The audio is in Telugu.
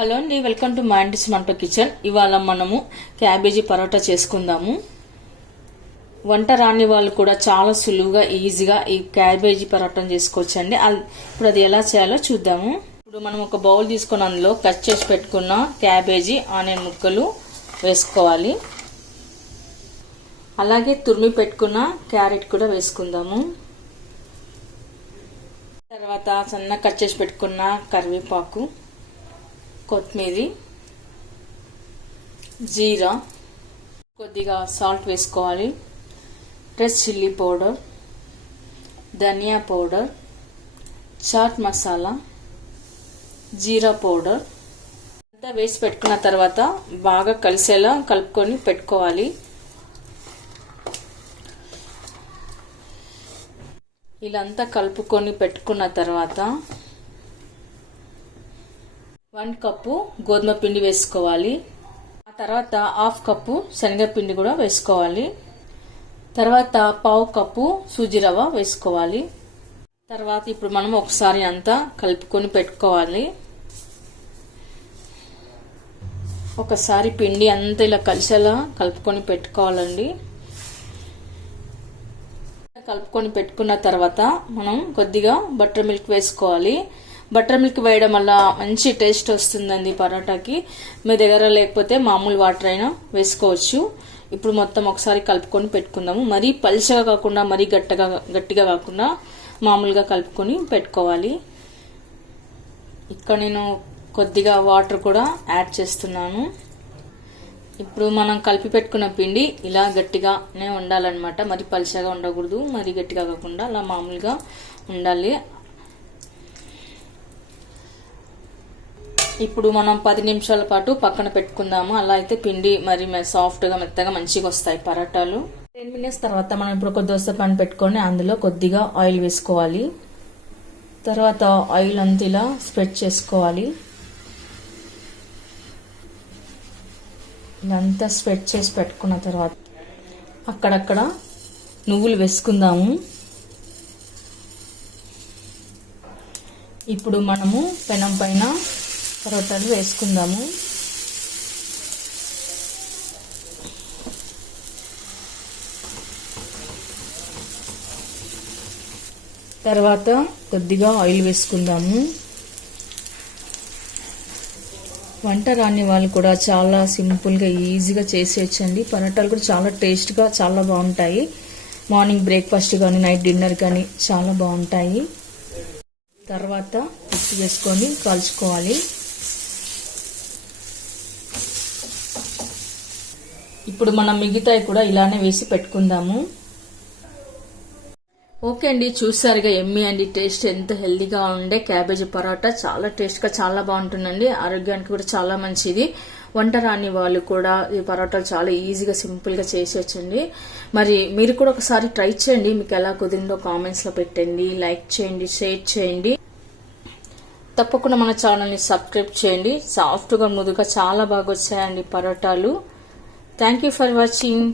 హలో అండి, వెల్కమ్ టు మా ఆంటీస్ వంట కిచెన్. ఇవాళ మనము క్యాబేజీ పరోటా చేసుకుందాము. వంట రాని వాళ్ళు కూడా చాలా సులువుగా ఈజీగా ఈ క్యాబేజీ పరోటాను చేసుకోవచ్చండి. ఇప్పుడు అది ఎలా చేయాలో చూద్దాము. ఇప్పుడు మనం ఒక బౌల్ తీసుకొని అందులో కట్ చేసి పెట్టుకున్న క్యాబేజీ ఆనియన్ ముక్కలు వేసుకోవాలి. అలాగే తురిమి పెట్టుకున్న క్యారెట్ కూడా వేసుకుందాము. తర్వాత సన్నగా కట్ చేసి పెట్టుకున్న కరివేపాకు, కొత్తిమీర, జీరా, కొద్దిగా సాల్ట్ వేసుకోవాలి. రెడ్ చిల్లీ పౌడర్, ధనియా పౌడర్, చాట్ మసాలా, జీరా పౌడర్ అంతా వేసి పెట్టుకున్న తర్వాత బాగా కలిసేలా కలుపుకొని పెట్టుకోవాలి. ఇలా అంతా కలుపుకొని పెట్టుకున్న తర్వాత 1 కప్పు గోధుమ పిండి వేసుకోవాలి. ఆ తర్వాత 1/2 కప్పు శనగపిండి కూడా వేసుకోవాలి. తర్వాత 1/4 కప్పు సూజీ రవ్వ వేసుకోవాలి. తర్వాత ఇప్పుడు మనం ఒకసారి అంతా కలుపుకొని పెట్టుకోవాలి. ఒకసారి పిండి అంతా ఇలా కలిసేలా కలుపుకొని పెట్టుకోవాలండి. కలుపుకొని పెట్టుకున్న తర్వాత మనం కొద్దిగా బటర్ మిల్క్ వేసుకోవాలి. బటర్ మిల్క్ వేయడం వల్ల మంచి టేస్ట్ వస్తుందండి పరోటాకి. మీ దగ్గర లేకపోతే మామూలు వాటర్ అయినా వేసుకోవచ్చు. ఇప్పుడు మొత్తం ఒకసారి కలుపుకొని పెట్టుకుందాము. మరీ పలుచగా కాకుండా మరీ గట్టిగా కాకుండా మామూలుగా కలుపుకొని పెట్టుకోవాలి. ఇక్కడ నేను కొద్దిగా వాటర్ కూడా యాడ్ చేస్తున్నాను. ఇప్పుడు మనం కలిపి పెట్టుకున్న పిండి ఇలా గట్టిగానే ఉండాలన్నమాట. మరి పలుచగా ఉండకూడదు, మరి గట్టిగా కాకుండా అలా మామూలుగా ఉండాలి. ఇప్పుడు మనం 10 నిమిషాల పాటు పక్కన పెట్టుకుందాము. అలా అయితే పిండి మరి సాఫ్ట్గా మెత్తగా మంచిగా వస్తాయి పరోటాలు. 10 మినిట్స్ తర్వాత మనం ఇప్పుడు ఒక దోశ పాన్ పెట్టుకొని అందులో కొద్దిగా ఆయిల్ వేసుకోవాలి. తర్వాత ఆయిల్ అంతా ఇలా స్ప్రెడ్ చేసుకోవాలి. ఇదంతా స్ప్రెడ్ చేసి పెట్టుకున్న తర్వాత అక్కడక్కడ నువ్వులు వేసుకుందాము. ఇప్పుడు మనము పెనం పైన పరోటాలు వేసుకుందాము. తర్వాత కొద్దిగా ఆయిల్ వేసుకుందాము. వంట రాని వాళ్ళు కూడా చాలా సింపుల్గా ఈజీగా చేసేయచ్చండి. పరోటాలు కూడా చాలా టేస్ట్గా చాలా బాగుంటాయి. మార్నింగ్ బ్రేక్ఫాస్ట్ కానీ నైట్ డిన్నర్ కానీ చాలా బాగుంటాయి. తర్వాత ఉప్పు వేసుకొని కాల్చుకోవాలి. ఇప్పుడు మనం మిగతాయి కూడా ఇలానే వేసి పెట్టుకుందాము. ఓకే అండి, చూసారుగా ఎమ్మీ అండి. టేస్ట్ ఎంత హెల్దీగా ఉండే క్యాబేజీ పరోటా చాలా టేస్ట్గా చాలా బాగుంటుందండి. ఆరోగ్యానికి కూడా చాలా మంచిది. వంట రాని వాళ్ళు కూడా ఈ పరోటాలు చాలా ఈజీగా సింపుల్గా చేసేయచ్చండి. మరి మీరు కూడా ఒకసారి ట్రై చేయండి. మీకు ఎలా కుదిరిందో కామెంట్స్లో పెట్టండి. లైక్ చేయండి, షేర్ చేయండి. తప్పకుండా మన ఛానల్ని సబ్స్క్రైబ్ చేయండి. సాఫ్ట్గా మృదుగా చాలా బాగా వచ్చాయండి పరోటాలు. Thank you for watching.